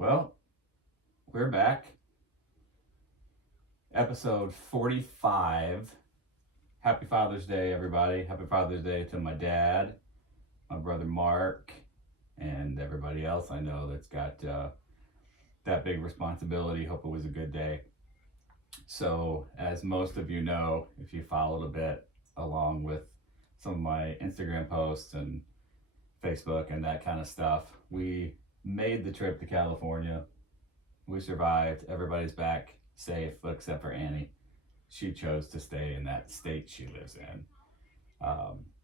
Well, we're back. Episode 45. Happy Father's Day, everybody. Happy Father's Day to my dad, my brother Mark, and everybody else I know that's got that big responsibility. Hope it was a good day. So, as most of you know, if you followed a bit along with some of my Instagram posts and Facebook and that kind of stuff, we made the trip to California. We survived. Everybody's back safe except for Annie. She chose to stay in that state she lives in.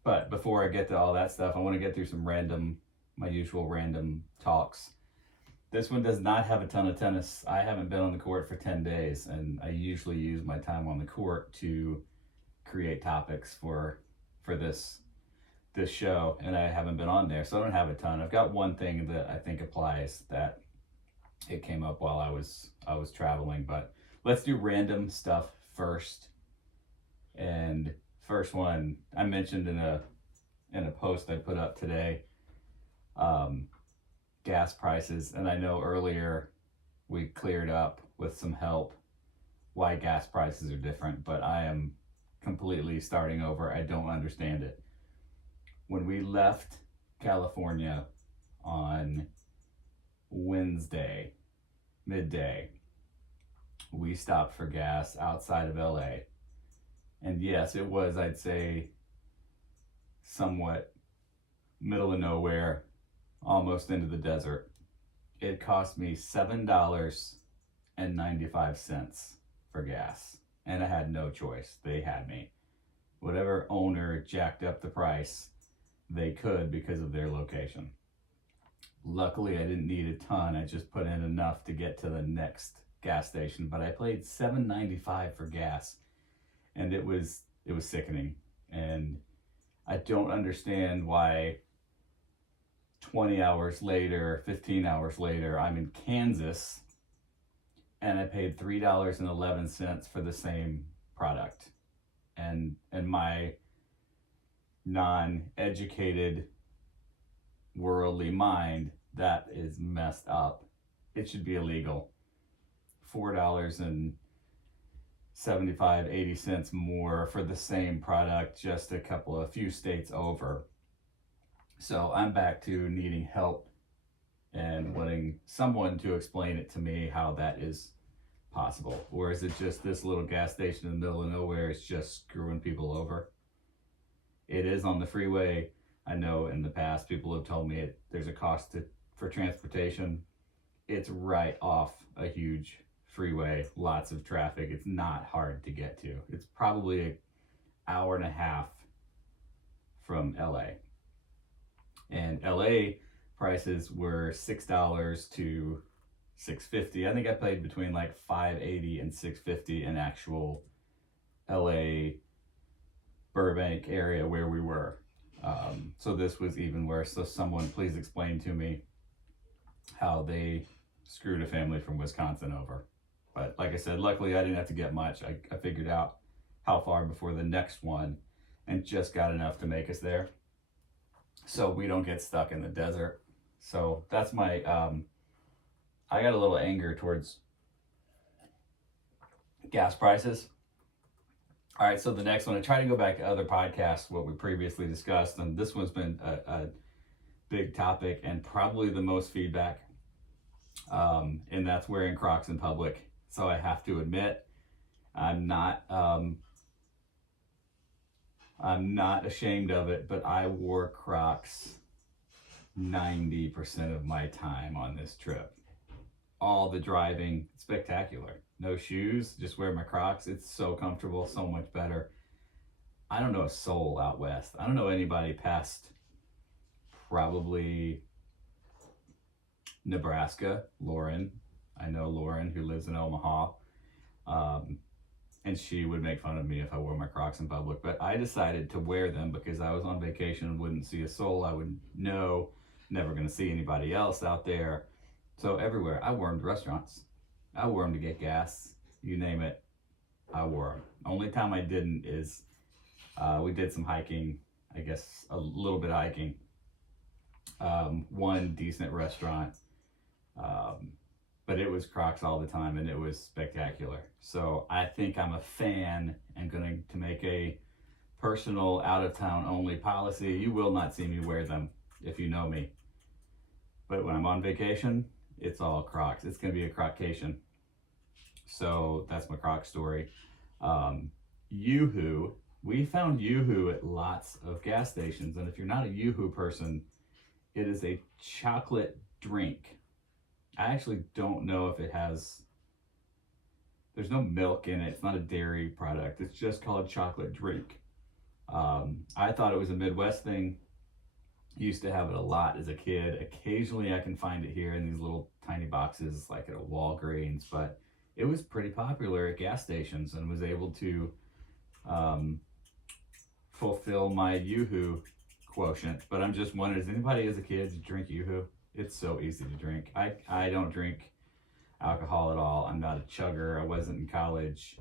But before I get to all that stuff, I want to get through my usual random talks. This one does not have a ton of tennis. I haven't been on the court for 10 days, and I usually use my time on the court to create topics for this show, and I haven't been on there, so I don't have a ton. I've got one thing that I think applies that it came up while I was traveling, but let's do random stuff first. And first one I mentioned in a post I put up today, gas prices, and I know earlier we cleared up with some help why gas prices are different, but I am completely starting over. I don't understand it. When we left California on Wednesday, midday, we stopped for gas outside of LA. And yes, it was, I'd say, somewhat middle of nowhere, almost into the desert. It cost me $7.95 for gas, and I had no choice. They had me. Whatever owner jacked up the price, they could because of their location. Luckily, I didn't need a ton. I just put in enough to get to the next gas station, but I paid $7.95 for gas, and it was sickening. And I don't understand why 20 hours later, 15 hours later, I'm in Kansas and I paid $3.11 for the same product. And my non-educated worldly mind, that is messed up. It should be illegal. $4.75-80 more for the same product, just a few states over. So I'm back to needing help and wanting someone to explain it to me how that is possible. Or is it just this little gas station in the middle of nowhere is just screwing people over? It is on the freeway. I know in the past people have told me there's a cost for transportation. It's right off a huge freeway, lots of traffic. It's not hard to get to. It's probably an hour and a half from LA. And LA prices were $6 to $6.50. I think I paid between like $5.80 and $6.50 in actual LA Burbank area where we were. So this was even worse. So someone please explain to me how they screwed a family from Wisconsin over. But like I said, luckily I didn't have to get much. I figured out how far before the next one and just got enough to make us there, so we don't get stuck in the desert. So that's my, I got a little anger towards gas prices. All right, so the next one, I try to go back to other podcasts, what we previously discussed, and this one's been a big topic and probably the most feedback, and that's wearing Crocs in public. So I have to admit, I'm not ashamed of it, but I wore Crocs 90% of my time on this trip. All the driving, spectacular. No shoes, just wear my Crocs. It's so comfortable, so much better. I don't know a soul out west. I don't know anybody past probably Nebraska. Lauren. I know Lauren who lives in Omaha. And she would make fun of me if I wore my Crocs in public. But I decided to wear them because I was on vacation and wouldn't see a soul I would know. Never going to see anybody else out there. So everywhere. I wore them to restaurants. I wore them to get gas. You name it, I wore them. Only time I didn't is we did some hiking. I guess a little bit of hiking. One decent restaurant. but it was Crocs all the time and it was spectacular. So I think I'm a fan and going to make a personal out of town only policy. You will not see me wear them if you know me. But when I'm on vacation, it's all Crocs. It's going to be a Croccation. So that's my Croc story. Yoo-hoo. We found Yoo-hoo at lots of gas stations. And if you're not a Yoo-hoo person, it is a chocolate drink. I actually don't know if it has, there's no milk in it. It's not a dairy product. It's just called chocolate drink. I thought it was a Midwest thing. Used to have it a lot as a kid. Occasionally I can find it here in these little tiny boxes like at a Walgreens, but it was pretty popular at gas stations and was able to fulfill my Yoo-hoo quotient. But I'm just wondering, does anybody as a kid drink Yoo-hoo? It's so easy to drink. I don't drink alcohol at all. I'm not a chugger. I wasn't in college.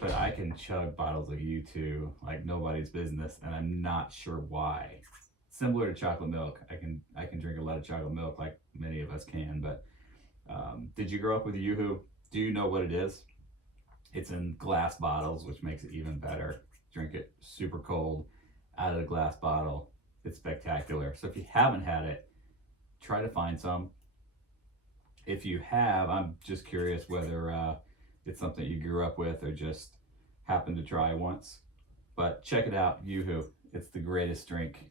But I can chug bottles of U2 like nobody's business, and I'm not sure why. Similar to chocolate milk, I can drink a lot of chocolate milk like many of us can. But did you grow up with a Yoo-hoo? Do you know what it is? It's in glass bottles, which makes it even better. Drink it super cold out of the glass bottle. It's spectacular. So if you haven't had it, try to find some. If you have, I'm just curious whether it's something you grew up with or just happened to try once. But check it out, Yoo-hoo. It's the greatest drink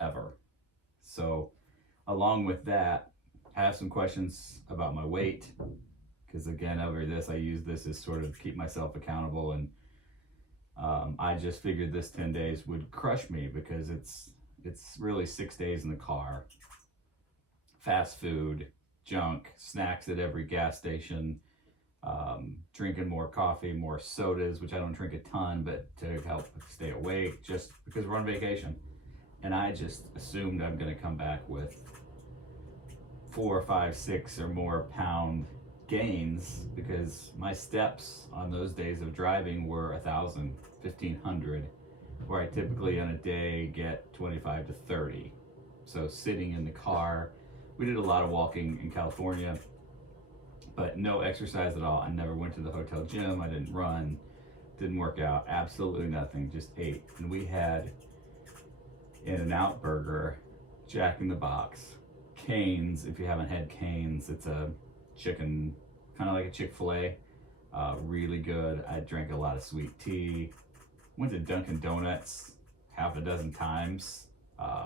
ever. So along with that, I have some questions about my weight, because again, over this, I use this as sort of keep myself accountable, and I just figured this 10 days would crush me because it's really 6 days in the car, fast food, junk, snacks at every gas station, drinking more coffee, more sodas, which I don't drink a ton, but to help stay awake, just because we're on vacation. And I just assumed I'm going to come back with 4, 5, 6 or more pound gains, because my steps on those days of driving were 1,000, 1,500, where I typically on a day get 25 to 30. So sitting in the car, we did a lot of walking in California, but no exercise at all. I never went to the hotel gym. I didn't run, didn't work out, absolutely nothing, just ate. And we had In-N-Out Burger, Jack in the Box, Cane's. If you haven't had Cane's, it's a chicken, kind of like a Chick-fil-A, really good. I drank a lot of sweet tea, went to Dunkin' Donuts half a dozen times,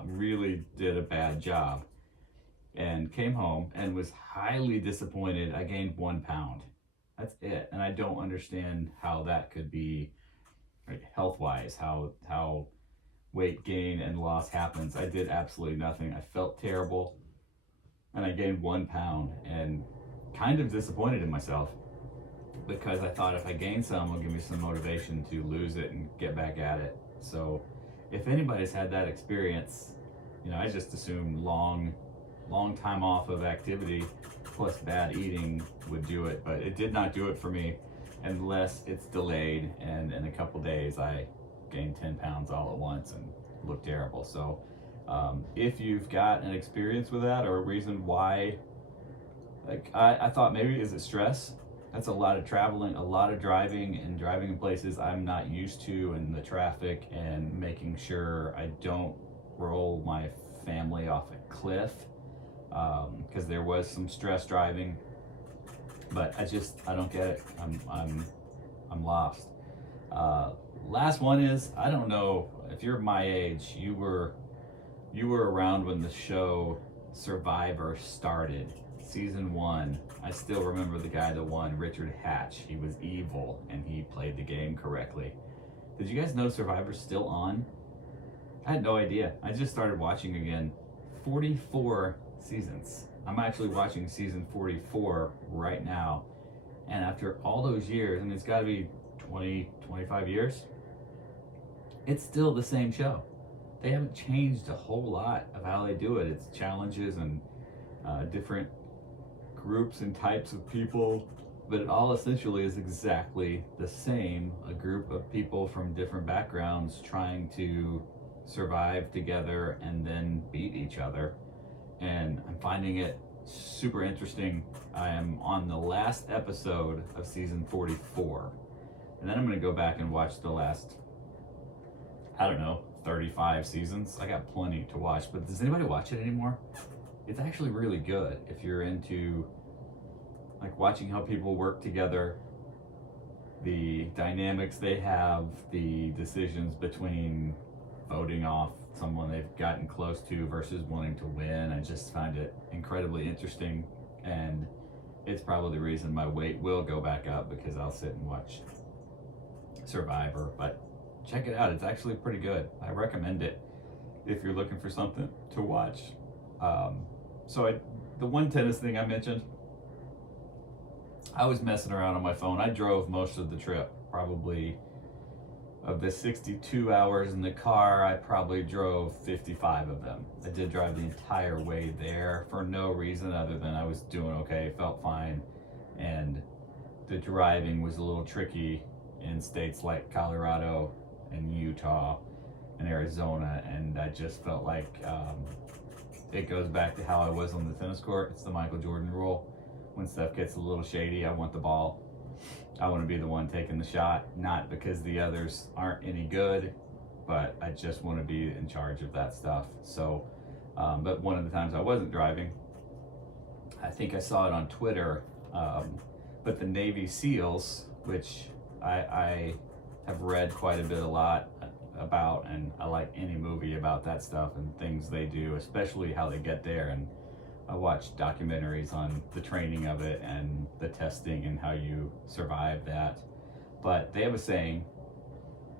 really did a bad job, and came home and was highly disappointed. I gained 1 pound. That's it. And I don't understand how that could be, like, health-wise, how weight gain and loss happens. I did absolutely nothing. I felt terrible, and I gained 1 pound, and kind of disappointed in myself, because I thought if I gain some, it'll give me some motivation to lose it and get back at it. So if anybody's had that experience, I just assumed long time off of activity plus bad eating would do it, but it did not do it for me, unless it's delayed, and in a couple days I gained 10 pounds all at once and looked terrible. So if you've got an experience with that, or a reason why, like I thought maybe, is it stress? That's a lot of traveling, a lot of driving, and driving in places I'm not used to, and the traffic, and making sure I don't roll my family off a cliff, because there was some stress driving. But I don't get it. I'm lost. Last one is, I don't know if you're my age, you were around when the show Survivor started, season 1. I still remember the guy that won, Richard Hatch. He was evil and he played the game correctly. Did you guys know Survivor's still on? I had no idea. I just started watching again. 44 seasons. I'm actually watching season 44 right now. And after all those years, it's got to be 20, 25 years, it's still the same show. They haven't changed a whole lot of how they do it. It's challenges and different groups and types of people, but it all essentially is exactly the same. A group of people from different backgrounds trying to survive together and then beat each other. And I'm finding it super interesting. I am on the last episode of season 44, and then I'm going to go back and watch the last, I don't know, 35 seasons. I got plenty to watch, but does anybody watch it anymore? It's actually really good if you're into like watching how people work together, the dynamics they have, the decisions between voting off someone they've gotten close to versus wanting to win. I just find it incredibly interesting, and it's probably the reason my weight will go back up, because I'll sit and watch Survivor. But check it out, it's actually pretty good. I recommend it if you're looking for something to watch. The one tennis thing I mentioned, I was messing around on my phone. I drove most of the trip. Probably of the 62 hours in the car, I probably drove 55 of them. I did drive the entire way there for no reason other than I was doing okay, felt fine, and the driving was a little tricky in states like Colorado and Utah and Arizona, and I just felt like it goes back to how I was on the tennis court. It's the Michael Jordan rule. When stuff gets a little shady, I want the ball. I want to be the one taking the shot, not because the others aren't any good, but I just want to be in charge of that stuff. So, but one of the times I wasn't driving, I think I saw it on Twitter, but the Navy SEALs, which I have read quite a lot about, and I like any movie about that stuff and things they do, especially how they get there. And I watched documentaries on the training of it and the testing and how you survive that. But they have a saying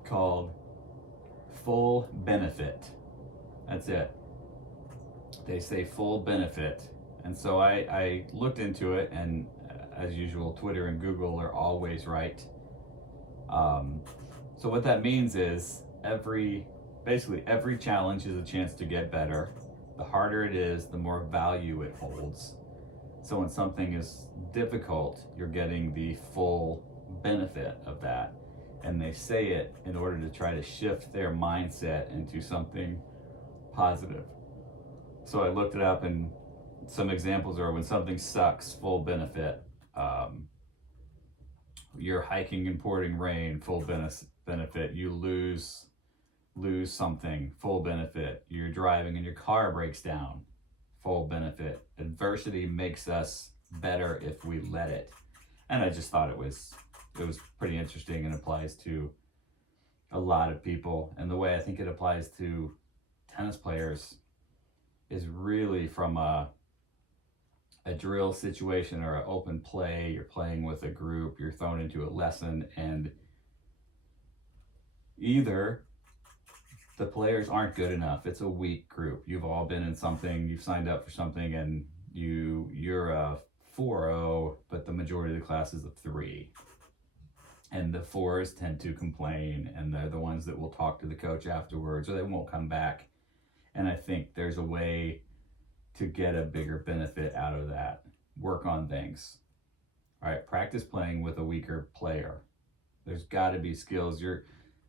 called full benefit. That's it. They say full benefit. And so I looked into it, and as usual, Twitter and Google are always right. So what that means is basically every challenge is a chance to get better. The harder it is, the more value it holds. So when something is difficult, you're getting the full benefit of that. And they say it in order to try to shift their mindset into something positive. So I looked it up, and some examples are when something sucks, full benefit. You're hiking in pouring rain, full benefit. You lose something, full benefit. You're driving and your car breaks down, full benefit. Adversity makes us better if we let it. And I just thought it was pretty interesting and applies to a lot of people. And the way I think it applies to tennis players is really from a drill situation or an open play. You're playing with a group, you're thrown into a lesson, and either the players aren't good enough, it's a weak group. You've all been in something, you've signed up for something, and you're a 4-0, but the majority of the class is a 3. And the 4s tend to complain, and they're the ones that will talk to the coach afterwards, or they won't come back. And I think there's a way to get a bigger benefit out of that. Work on things. All right, practice playing with a weaker player. There's got to be skills.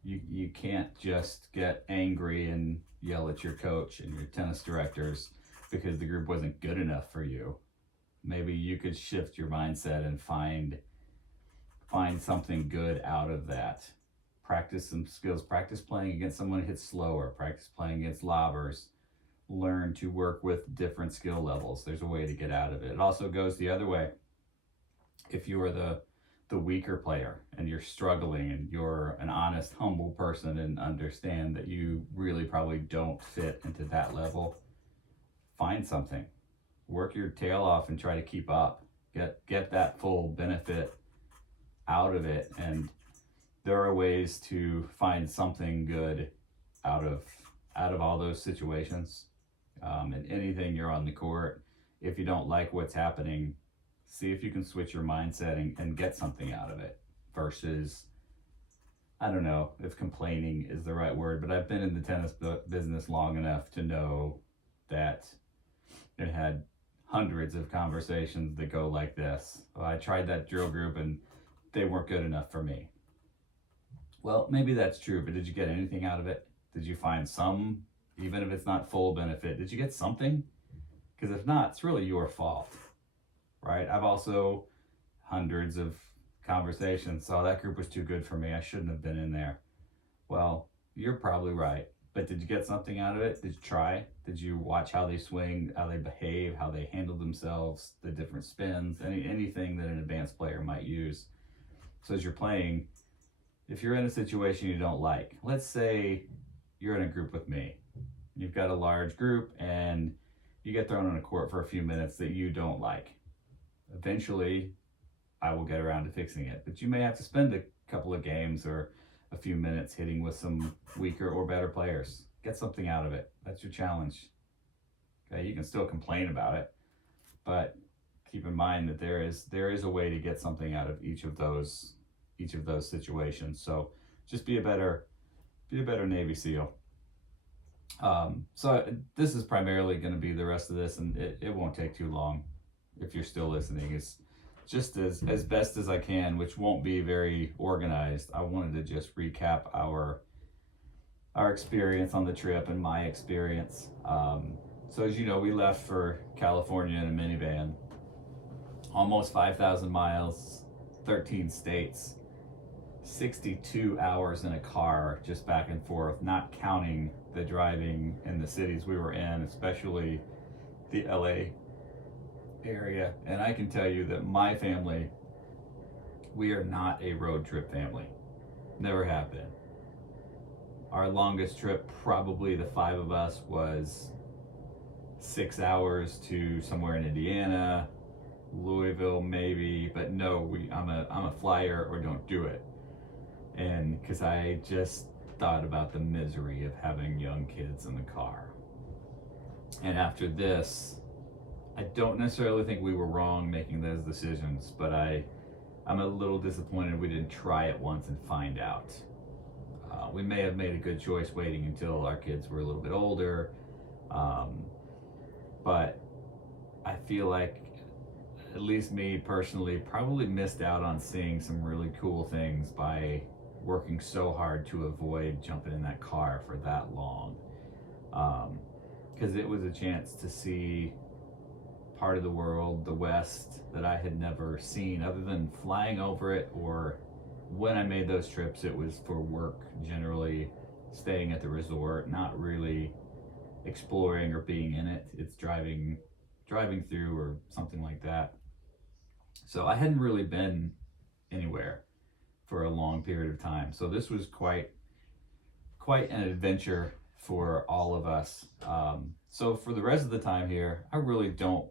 You can't just get angry and yell at your coach and your tennis directors because the group wasn't good enough for you. Maybe you could shift your mindset and find something good out of that. Practice some skills. Practice playing against someone who hits slower. Practice playing against lobbers. Learn to work with different skill levels. There's a way to get out of it. It also goes the other way. If you are the weaker player and you're struggling and you're an honest, humble person and understand that you really probably don't fit into that level, find something. Work your tail off and try to keep up. Get that full benefit out of it. And there are ways to find something good out of all those situations. And anything you're on the court, if you don't like what's happening, see if you can switch your mindset and get something out of it versus, I don't know if complaining is the right word, but I've been in the tennis business long enough to know that it had hundreds of conversations that go like this. Well, I tried that drill group and they weren't good enough for me. Well, maybe that's true, but did you get anything out of it? Did you find some, even if it's not full benefit, did you get something? Because if not, it's really your fault, right? I've also hundreds of conversations. So that group was too good for me. I shouldn't have been in there. Well, you're probably right. But did you get something out of it? Did you try? Did you watch how they swing, how they behave, how they handle themselves, the different spins, anything that an advanced player might use? So as you're playing, if you're in a situation you don't like, let's say you're in a group with me. You've got a large group and you get thrown on a court for a few minutes that you don't like. Eventually, I will get around to fixing it. But you may have to spend a couple of games or a few minutes hitting with some weaker or better players. Get something out of it. That's your challenge. Okay, you can still complain about it, but keep in mind that there is a way to get something out of each of those situations. So just be a better Navy SEAL. So this is primarily going to be the rest of this, and it won't take too long if you're still listening. It's just as best as I can, which won't be very organized. I wanted to just recap our experience on the trip and my experience. So as you know, we left for California in a minivan, almost 5,000 miles, 13 states, 62 hours in a car, just back and forth, not counting the driving in the cities we were in, especially the LA area. And I can tell you that my family, we are not a road trip family. Never have been. Our longest trip, probably the 5 of us, was 6 hours to somewhere in Indiana, Louisville maybe, but no, I'm a flyer or don't do it. And because I just thought about the misery of having young kids in the car. And after this, I don't necessarily think we were wrong making those decisions, but I'm a little disappointed we didn't try it once and find out. We may have made a good choice waiting until our kids were a little bit older, but I feel like, at least me personally, probably missed out on seeing some really cool things by working so hard to avoid jumping in that car for that long. Because it was a chance to see part of the world, the West, that I had never seen other than flying over it, or when I made those trips, it was for work, generally staying at the resort, not really exploring or being in it. It's driving through or something like that. So I hadn't really been anywhere for a long period of time. So this was quite an adventure for all of us. So for the rest of the time here, I really don't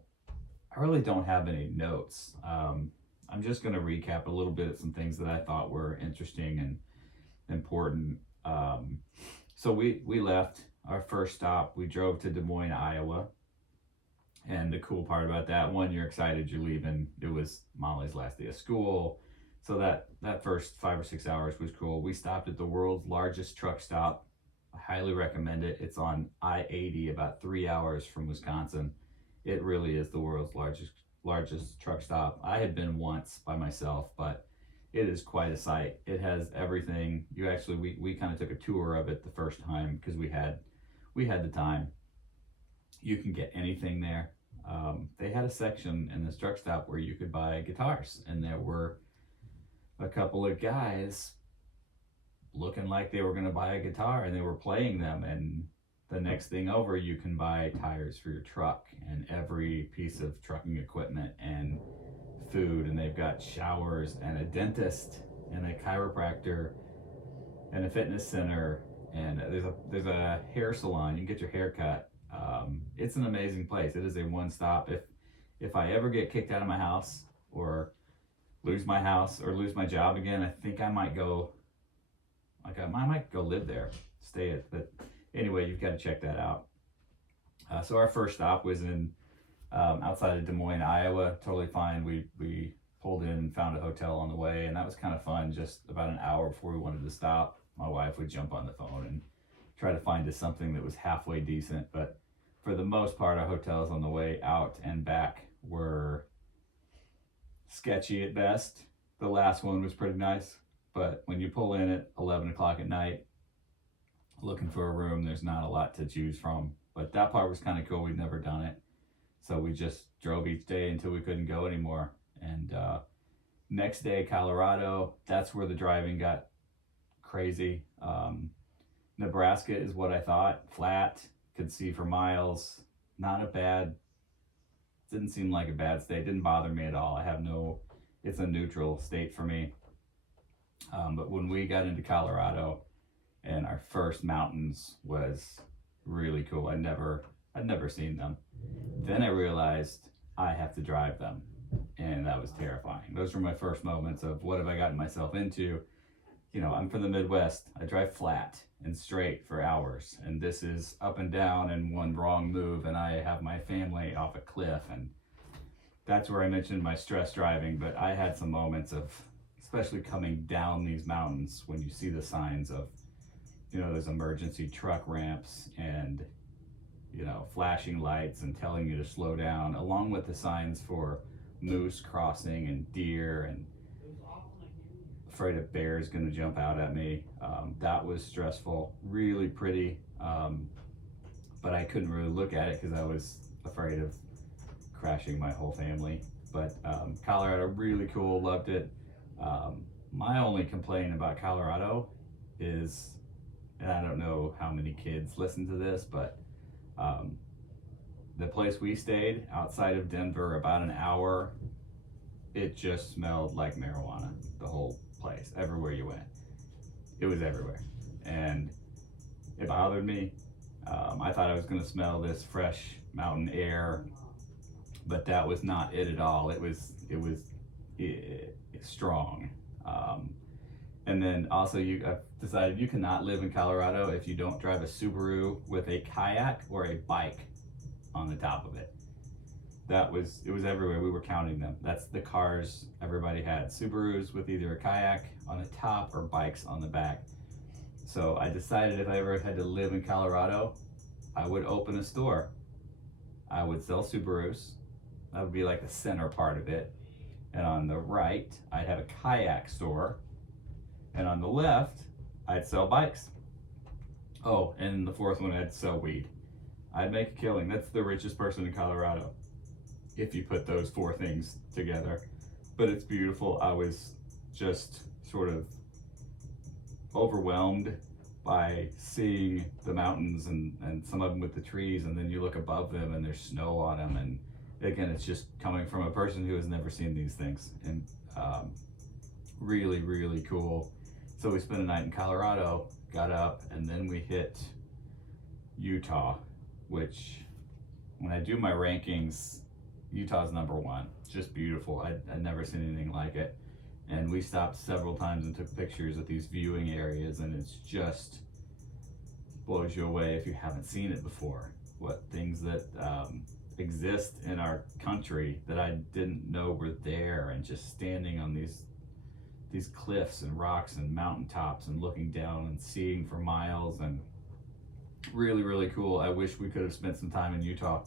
have any notes. I'm just going to recap a little bit of some things that I thought were interesting and important. So we left our first stop. We drove to Des Moines, Iowa. And the cool part about that, one, you're excited you're leaving. It was Molly's last day of school. So that first 5 or 6 hours was cool. We stopped at the world's largest truck stop. I highly recommend it. It's on I-80, about 3 hours from Wisconsin. It really is the world's largest truck stop. I had been once by myself, but it is quite a sight. It has everything. We kind of took a tour of it the first time because we had the time. You can get anything there. They had a section in this truck stop where you could buy guitars, and there were a couple of guys looking like they were going to buy a guitar, and they were playing them. And the next thing over, you can buy tires for your truck and every piece of trucking equipment and food. And they've got showers and a dentist and a chiropractor and a fitness center, and there's a hair salon. You can get your hair cut. It's an amazing place. It is a one stop. If I ever get kicked out of my house or lose my house or lose my job again, I think I might go live there, stay at. But anyway, you've got to check that out. So our first stop was in outside of Des Moines, Iowa. Totally fine. We pulled in and found a hotel on the way, and that was kind of fun. Just about an hour before we wanted to stop, my wife would jump on the phone and try to find us something that was halfway decent. But for the most part, our hotels on the way out and back were sketchy at best. The last one was pretty nice, but when you pull in at 11 o'clock at night looking for a room, there's not a lot to choose from. But that part was kind of cool. We'd never done it. So we just drove each day until we couldn't go anymore. And next day, Colorado, that's where the driving got crazy. Nebraska is what I thought. Flat, could see for miles. Not a bad, didn't seem like a bad state. Didn't bother me at all. It's a neutral state for me. But when we got into Colorado, and our first mountains was really cool. I'd never seen them. Then I realized I have to drive them, and that was terrifying. Those were my first moments of what have I gotten myself into. You know, I'm from the Midwest. I drive flat and straight for hours, and this is up and down, and one wrong move and I have my family off a cliff. And that's where I mentioned my stress driving. But I had some moments of, especially coming down these mountains, when you see the signs of, you know, there's emergency truck ramps and, you know, flashing lights and telling you to slow down, along with the signs for moose crossing and deer, and afraid a bear is going to jump out at me. That was stressful. Really pretty, but I couldn't really look at it because I was afraid of crashing my whole family. But Colorado, really cool, loved it. My only complaint about Colorado is, and I don't know how many kids listen to this, but the place we stayed outside of Denver, about an hour, it just smelled like marijuana. The whole place, everywhere you went, it was everywhere, and it bothered me. I thought I was going to smell this fresh mountain air, but that was not it at all. It was strong. And then also, I've decided you cannot live in Colorado if you don't drive a Subaru with a kayak or a bike on the top of it. It was everywhere. We were counting them. That's the cars everybody had. Subarus with either a kayak on the top or bikes on the back. So I decided if I ever had to live in Colorado, I would open a store. I would sell Subarus. That would be like the center part of it. And on the right, I'd have a kayak store. And on the left, I'd sell bikes. Oh, and the fourth one, I'd sell weed. I'd make a killing. That's the richest person in Colorado, if you put those four things together. But it's beautiful. I was just sort of overwhelmed by seeing the mountains and some of them with the trees, and then you look above them and there's snow on them. And again, it's just coming from a person who has never seen these things. And really, really cool. So we spent a night in Colorado, got up, and then we hit Utah, which when I do my rankings, Utah's number one. Just beautiful. I'd never seen anything like it. And we stopped several times and took pictures at these viewing areas, and it's just blows you away if you haven't seen it before. What things that exist in our country that I didn't know were there, and just standing on these cliffs and rocks and mountaintops and looking down and seeing for miles, and really, really cool. I wish we could have spent some time in Utah.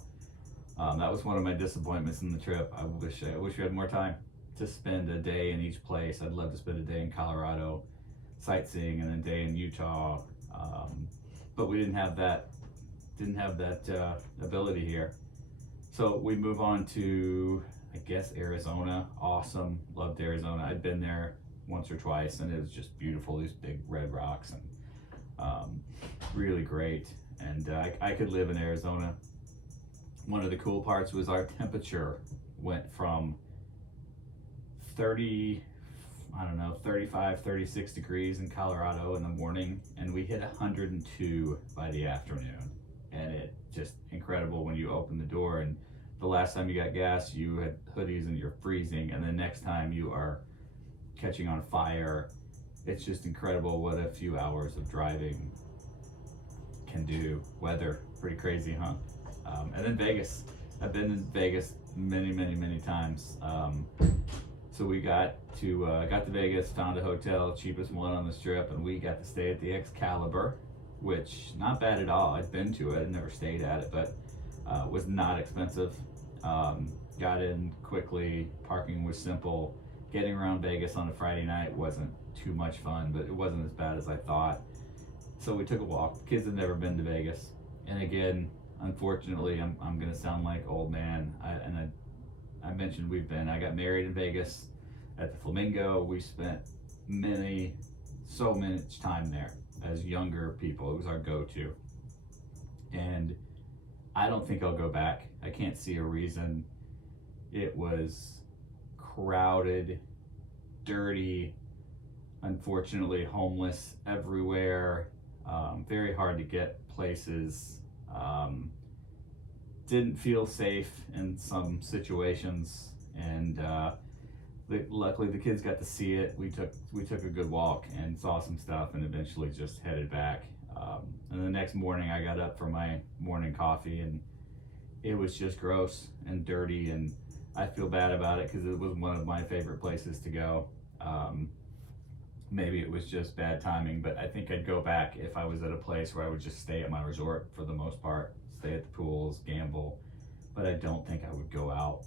That was one of my disappointments in the trip. I wish we had more time to spend a day in each place. I'd love to spend a day in Colorado sightseeing and a day in Utah, but we didn't have that ability here. So we move on to, I guess, Arizona. Awesome, loved Arizona. I'd been there once or twice, and it was just beautiful. These big red rocks, and really great. And I could live in Arizona. One of the cool parts was our temperature went from 35, 36 degrees in Colorado in the morning, and we hit 102 by the afternoon. And it just incredible when you open the door, and the last time you got gas, you had hoodies and you're freezing, and the next time you are catching on fire. It's just incredible what a few hours of driving can do. Weather, pretty crazy, huh? And then Vegas. I've been in Vegas many, many, many times. So we got to Vegas, found a hotel, cheapest one on the strip, and we got to stay at the Excalibur, which not bad at all. I'd been to it, I'd never stayed at it, but was not expensive. Got in quickly, parking was simple. Getting around Vegas on a Friday night wasn't too much fun, but it wasn't as bad as I thought. So we took a walk. Kids had never been to Vegas. And again, unfortunately, I'm gonna sound like old man. I mentioned I got married in Vegas at the Flamingo. We spent so much time there as younger people. It was our go-to, and I don't think I'll go back. I can't see a reason. It was crowded, dirty, unfortunately homeless everywhere. Very hard to get places. Didn't feel safe in some situations, and luckily the kids got to see it. We took a good walk and saw some stuff, and eventually just headed back. And the next morning, I got up for my morning coffee, and it was just gross and dirty, and I feel bad about it because it was one of my favorite places to go. Maybe it was just bad timing, but I think I'd go back if I was at a place where I would just stay at my resort for the most part, stay at the pools, gamble. But I don't think I would go out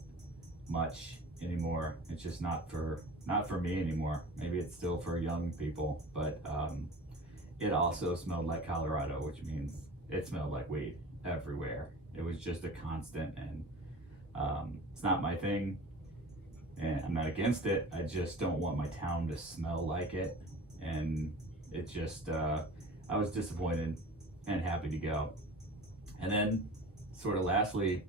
much anymore. It's just not for me anymore. Maybe it's still for young people, but it also smelled like Colorado, which means it smelled like weed everywhere. It was just a constant, and it's not my thing, and I'm not against it. I just don't want my town to smell like it, and it just I was disappointed and happy to go. And then, sort of lastly,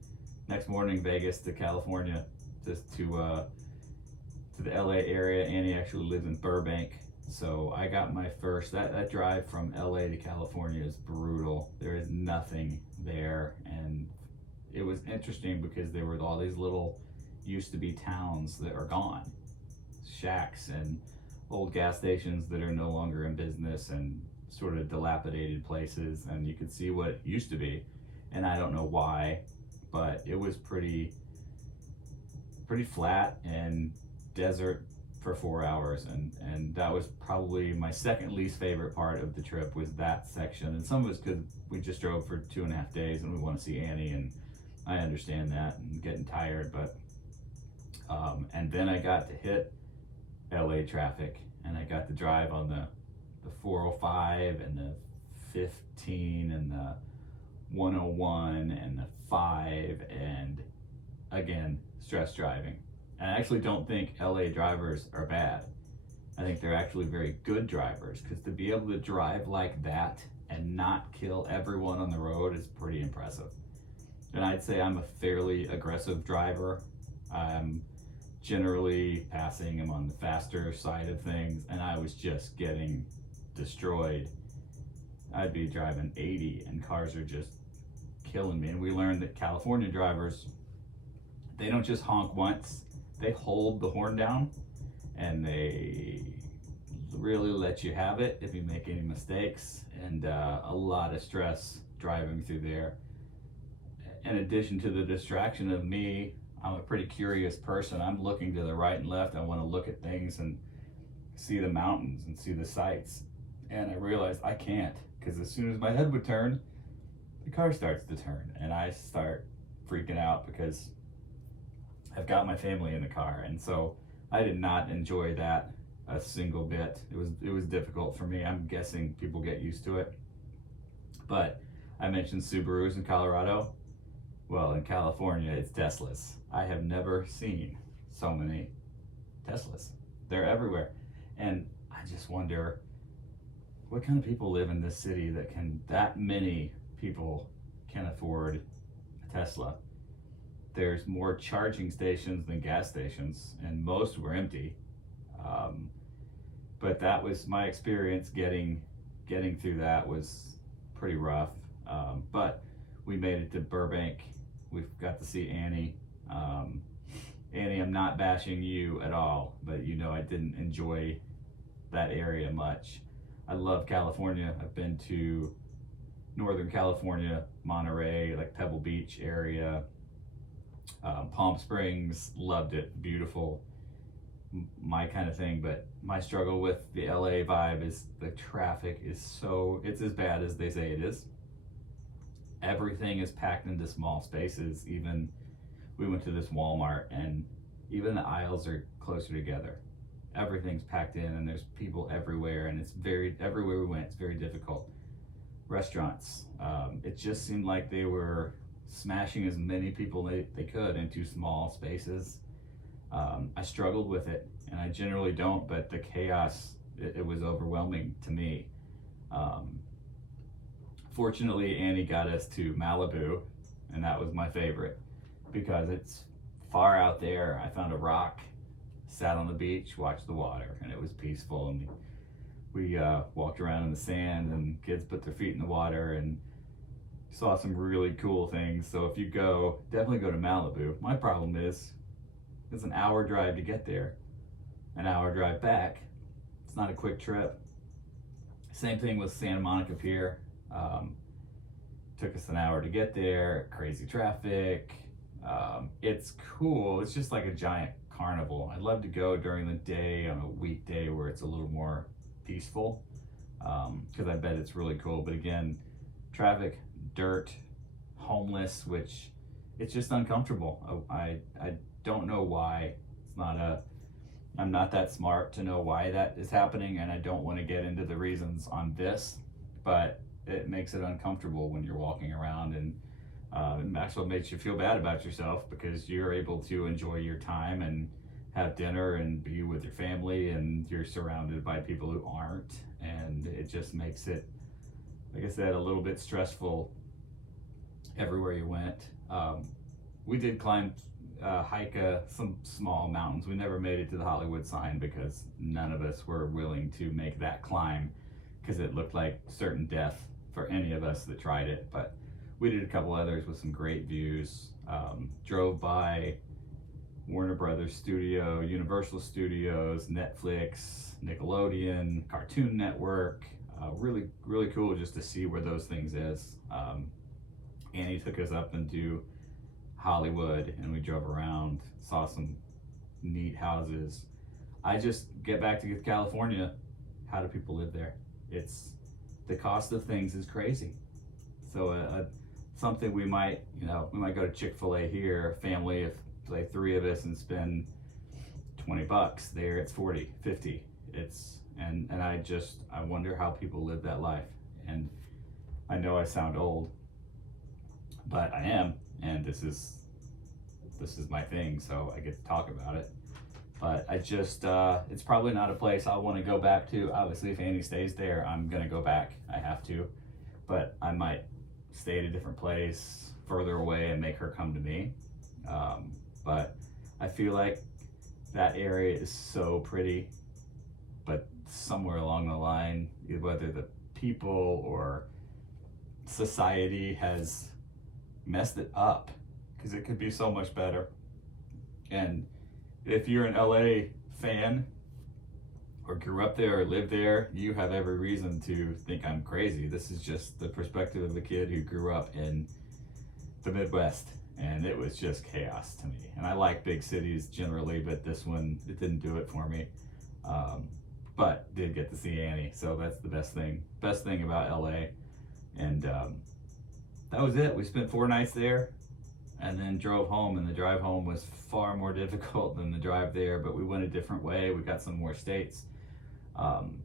next morning, Vegas to California, just to the LA area. Annie actually lives in Burbank, so I got my first. That drive from LA to California is brutal. There is nothing there, and it was interesting because there were all these little used to be towns that are gone, shacks and old gas stations that are no longer in business, and sort of dilapidated places, and you could see what it used to be, and I don't know why, but it was pretty flat and desert for 4 hours, and that was probably my second least favorite part of the trip, was that section. And some of it's because we just drove for 2.5 days and we want to see Annie, and I understand that and getting tired, but and then I got to hit LA traffic, and I got to drive on the 405 and the 15 and the 101 and the 5, and again, stress driving. And I actually don't think LA drivers are bad. I think they're actually very good drivers, because to be able to drive like that and not kill everyone on the road is pretty impressive. And I'd say I'm a fairly aggressive driver. I'm generally passing him on the faster side of things, and I was just getting destroyed. I'd be driving 80 and cars are just killing me. And we learned that California drivers, they don't just honk once, they hold the horn down, and they really let you have it if you make any mistakes, and a lot of stress driving through there. In addition to the distraction of me, I'm a pretty curious person. I'm looking to the right and left. I want to look at things and see the mountains and see the sights. And I realized I can't, because as soon as my head would turn, the car starts to turn, and I start freaking out because I've got my family in the car. And so I did not enjoy that a single bit. It was difficult for me. I'm guessing people get used to it. But I mentioned Subarus in Colorado. Well, in California, it's Teslas. I have never seen so many Teslas. They're everywhere. And I just wonder, what kind of people live in this city that many people can afford a Tesla? There's more charging stations than gas stations, and most were empty. But that was my experience getting through that was pretty rough. But we made it to Burbank. We've got to see Annie. Annie, I'm not bashing you at all, but I didn't enjoy that area much. I love California. I've been to Northern California, Monterey, like Pebble Beach area, Palm Springs, loved it, beautiful, my kind of thing. But my struggle with the LA vibe is the traffic is it's as bad as they say it is. Everything is packed into small spaces. Even we went to this Walmart, and even the aisles are closer together. Everything's packed in, and there's people everywhere, and everywhere we went, it's very difficult. restaurants. It just seemed like they were smashing as many people they could into small spaces. I struggled with it, and I generally don't, but the chaos, it was overwhelming to me. Fortunately, Annie got us to Malibu, and that was my favorite because it's far out there. I found a rock, sat on the beach, watched the water, and it was peaceful. And we walked around in the sand, and kids put their feet in the water and saw some really cool things. So if you go, definitely go to Malibu. My problem is it's an hour drive to get there, an hour drive back. It's not a quick trip. Same thing with Santa Monica Pier. Took us an hour to get there, crazy traffic. It's cool. It's just like a giant carnival. I'd love to go during the day on a weekday where it's a little more peaceful, because I bet it's really cool. But again, traffic, dirt, homeless, which it's just uncomfortable. I don't know why. I'm not that smart to know why that is happening, and I don't want to get into the reasons on this, but it makes it uncomfortable when you're walking around, and it actually makes you feel bad about yourself because you're able to enjoy your time and have dinner and be with your family, and you're surrounded by people who aren't, and it just makes it, like I said, a little bit stressful everywhere you went. We did hike some small mountains. We never made it to the Hollywood sign because none of us were willing to make that climb because it looked like certain death for any of us that tried it. But we did a couple others with some great views. Drove by Warner Brothers Studio, Universal Studios, Netflix, Nickelodeon, Cartoon Network. Really, really cool just to see where those things is. Annie took us up into Hollywood, and we drove around, saw some neat houses. I just get back to California. How do people live there? The cost of things is crazy. So something we might go to Chick-fil-A here, family of like 3 of us, and spend $20. There it's 40, 50. And I wonder how people live that life. And I know I sound old, but I am, and this is my thing, so I get to talk about it. But it's probably not a place I want to go back to. Obviously, if Annie stays there, I'm gonna go back. I have to, but I might stay at a different place further away and make her come to me. But I feel like that area is so pretty, but somewhere along the line, whether the people or society has messed it up, because it could be so much better. And if you're an LA fan or grew up there or lived there, you have every reason to think I'm crazy. This is just the perspective of a kid who grew up in the Midwest, and it was just chaos to me. And I like big cities generally, but this one, it didn't do it for me. But did get to see Annie, so that's the best thing about LA. And that was it. We spent 4 nights there and then drove home, and the drive home was far more difficult than the drive there, but we went a different way. We got some more states.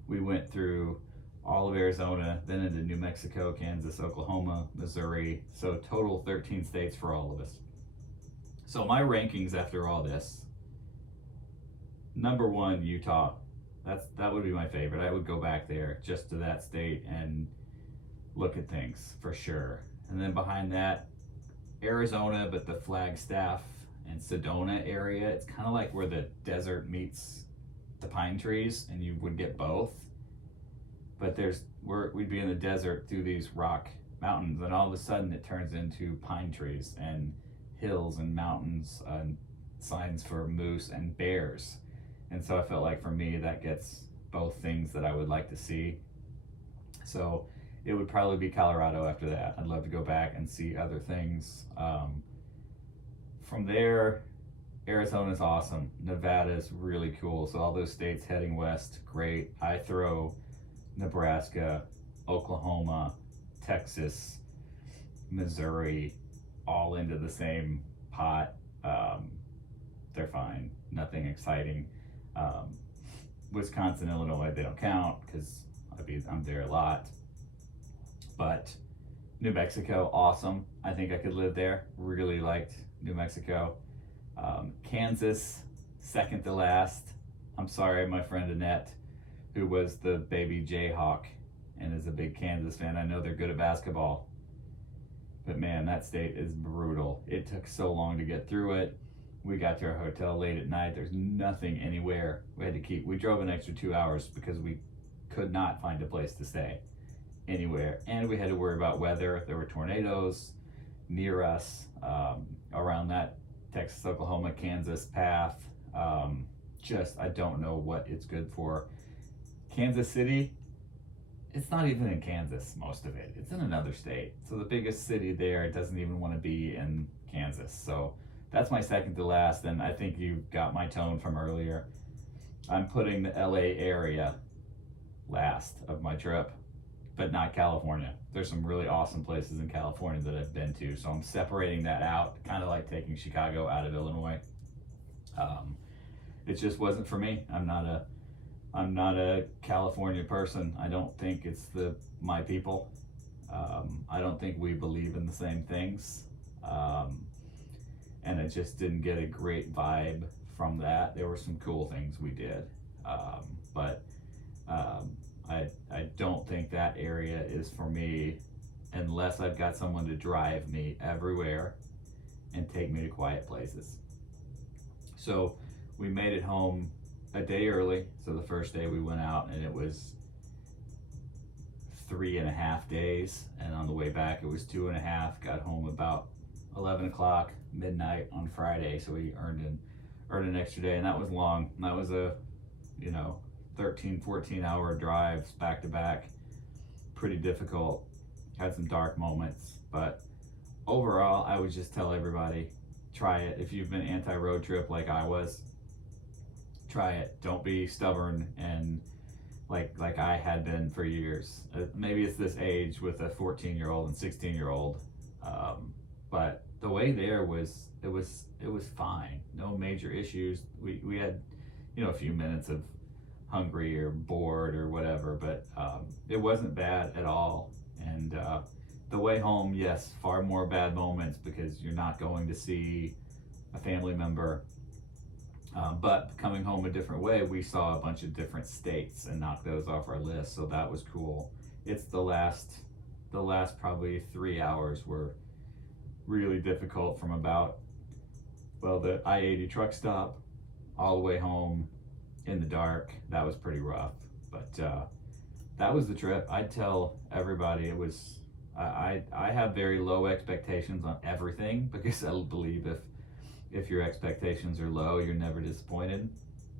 We went through all of Arizona, then into New Mexico, Kansas, Oklahoma, Missouri. So total 13 states for all of us. So my rankings after all this: number 1, Utah. That would be my favorite. I would go back there just to that state and look at things for sure. And then behind that, Arizona, but the Flagstaff and Sedona area. It's kind of like where the desert meets the pine trees, and you would get both. But we'd be in the desert through these rock mountains, and all of a sudden it turns into pine trees and hills and mountains and signs for moose and bears. And so I felt like for me that gets both things that I would like to see. So it would probably be Colorado after that. I'd love to go back and see other things. From there, Arizona's awesome. Nevada's really cool. So all those states heading west, great. I throw Nebraska, Oklahoma, Texas, Missouri all into the same pot. They're fine. Nothing exciting. Wisconsin, Illinois, they don't count because I'm there a lot. But New Mexico, awesome. I think I could live there. Really liked New Mexico. Kansas, second to last. I'm sorry, my friend Annette, who was the baby Jayhawk and is a big Kansas fan. I know they're good at basketball, but man, that state is brutal. It took so long to get through it. We got to our hotel late at night. There's nothing anywhere. We drove an extra 2 hours because we could not find a place to stay anywhere. And we had to worry about weather. There were tornadoes near us, around that Texas, Oklahoma, Kansas path. I don't know what it's good for. Kansas City, it's not even in Kansas, most of it. It's in another state. So the biggest city there doesn't even want to be in Kansas. So that's my second to last, and I think you got my tone from earlier. I'm putting the LA area last of my trip, but not California. There's some really awesome places in California that I've been to, so I'm separating that out, kind of like taking Chicago out of Illinois. It just wasn't for me. I'm not a California person. I don't think it's my people. I don't think we believe in the same things. And I just didn't get a great vibe from that. There were some cool things we did, but I don't think that area is for me unless I've got someone to drive me everywhere and take me to quiet places. So we made it home a day early. So the first day we went out, and it was 3.5 days, and on the way back it was 2.5. Got home about 11 o'clock, midnight on Friday, so we earned an extra day, and that was long. That was a 13-14 hour drives back to back. Pretty difficult. Had some dark moments, but overall I would just tell everybody, try it. If you've been anti-road trip like I was, try it. Don't be stubborn and like I had been for years. Maybe it's this age with a 14-year-old and 16-year-old, but the way there was fine. No major issues. We had a few minutes of hungry or bored or whatever, but it wasn't bad at all. And the way home, yes, far more bad moments because you're not going to see a family member. But coming home a different way, we saw a bunch of different states and knocked those off our list, so that was cool. It's the last probably 3 hours were really difficult from the I-80 truck stop all the way home in the dark. That was pretty rough, but that was the trip. I'd tell everybody I have very low expectations on everything because I believe if your expectations are low, you're never disappointed.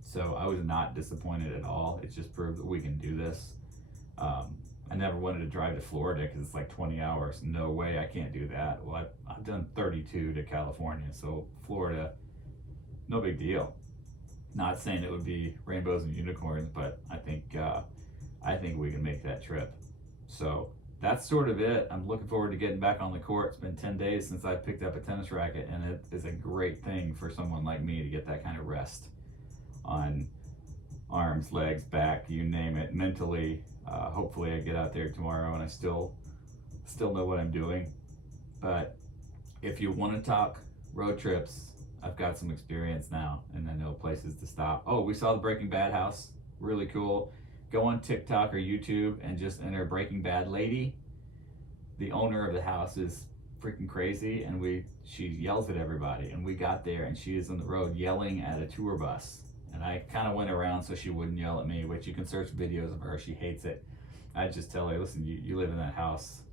So I was not disappointed at all. It just proved that we can do this. I never wanted to drive to Florida because it's like 20 hours. No way, I can't do that. Well, I've done 32 to California, so Florida, no big deal. Not saying it would be rainbows and unicorns, but I think we can make that trip. So that's sort of it. I'm looking forward to getting back on the court. It's been 10 days since I picked up a tennis racket, and it is a great thing for someone like me to get that kind of rest on arms, legs, back, you name it. Mentally, hopefully I get out there tomorrow and I still know what I'm doing. But if you want to talk road trips, I've got some experience now and I know places to stop. Oh, we saw the Breaking Bad house. Really cool. Go on TikTok or YouTube and just enter Breaking Bad lady. The owner of the house is freaking crazy, and she yells at everybody, and we got there and she is on the road yelling at a tour bus. And I kind of went around so she wouldn't yell at me, which you can search videos of her. She hates it. I just tell her, listen, you live in that house.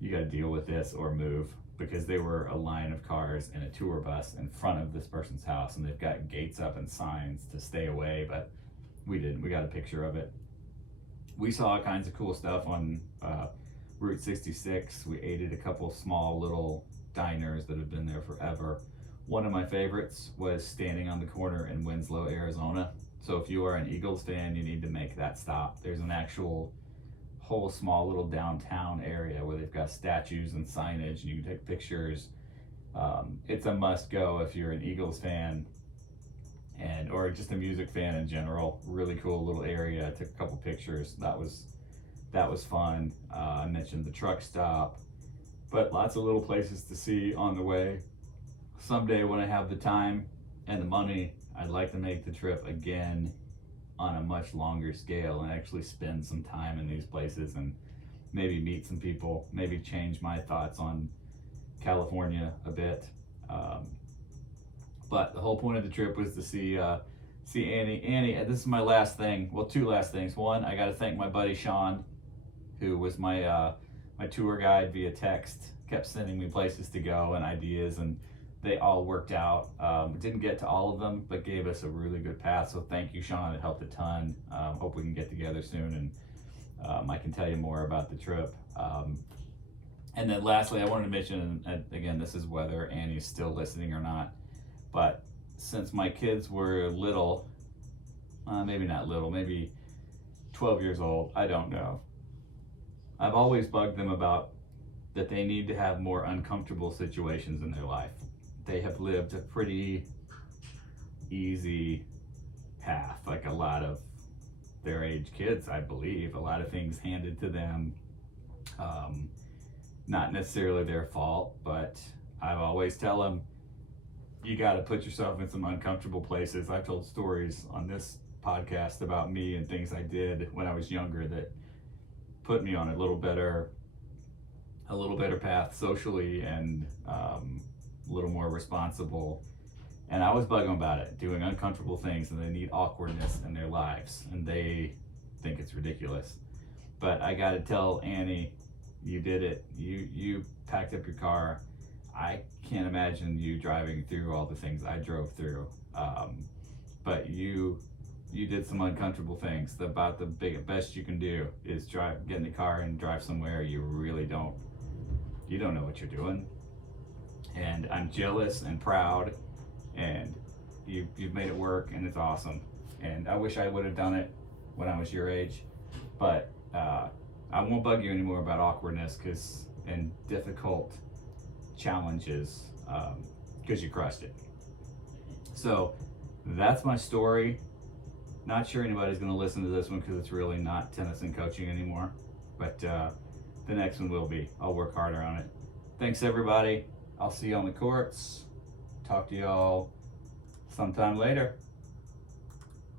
You got to deal with this or move, because there were a line of cars and a tour bus in front of this person's house, and they've got gates up and signs to stay away, but we didn't. We got a picture of it. We saw all kinds of cool stuff on Route 66. We ate at a couple small little diners that have been there forever. One of my favorites was standing on the corner in Winslow, Arizona. So if you are an Eagles fan, you need to make that stop. There's an actual whole small little downtown area where they've got statues and signage, and you can take pictures. It's a must go if you're an Eagles fan or just a music fan in general. Really cool little area. I took a couple pictures. That was that was fun. I mentioned the truck stop, but lots of little places to see on the way. Someday when I have the time and the money, I'd like to make the trip again on a much longer scale and actually spend some time in these places and maybe meet some people, maybe change my thoughts on California a bit. But the whole point of the trip was to see Annie. Annie, this is my last thing. Well, two last things. One, I got to thank my buddy Sean, who was my tour guide via text. Kept sending me places to go and ideas, and they all worked out. Didn't get to all of them, but gave us a really good path. So thank you, Sean. It helped a ton. Hope we can get together soon, and I can tell you more about the trip. And then lastly, I wanted to mention, and again, this is whether Annie's still listening or not, but since my kids were little, maybe not little, maybe 12 years old, I don't know, I've always bugged them about that they need to have more uncomfortable situations in their life. They have lived a pretty easy path, like a lot of their age kids, I believe. A lot of things handed to them, not necessarily their fault, but I always tell them, you got to put yourself in some uncomfortable places. I've told stories on this podcast about me and things I did when I was younger that put me on a little better path socially, and a little more responsible. And I was bugging about it, doing uncomfortable things, and they need awkwardness in their lives, and they think it's ridiculous. But I got to tell Annie, you did it. You packed up your car. I can't imagine you driving through all the things I drove through. But you did some uncomfortable things. About the best you can do is get in the car and drive somewhere you really don't know what you're doing. And I'm jealous and proud, and you've made it work, and it's awesome. And I wish I would have done it when I was your age, but I won't bug you anymore about awkwardness and difficult challenges, because you crushed it. So that's my story. Not sure anybody's going to listen to this one because it's really not tennis and coaching anymore, but the next one will be. I'll work harder on it. Thanks, everybody. I'll see you on the courts. Talk to y'all sometime later.